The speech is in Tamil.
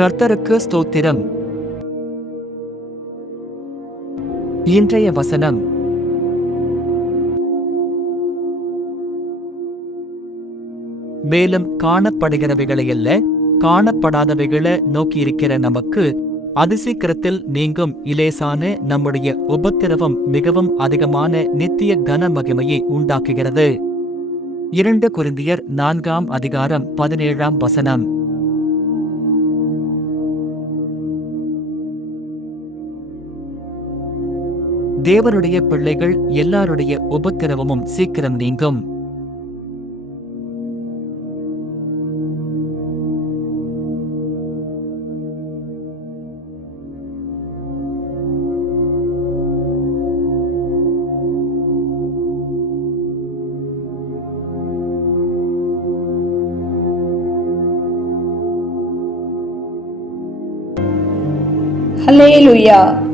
கர்த்தருக்கு ஸ்தோத்திரம். இன்றைய வசனம். மேலும் காணப்படுகிறவைகளையல்ல காணப்படாதவைகளை நோக்கியிருக்கிற நமக்கு அதிசீக்கிரத்தில் நீங்கும் இலேசான நம்முடைய உபத்திரவம் மிகவும் அதிகமான நித்திய கன மகிமையை உண்டாக்குகிறது. இரண்டு குருந்தியர் நான்காம் அதிகாரம் பதினேழாம் வசனம். தேவனுடைய பிள்ளைகள் எல்லாருடைய உபத்திரவமும் சீக்கிரம் நீங்கும். ஹல்லேலூயா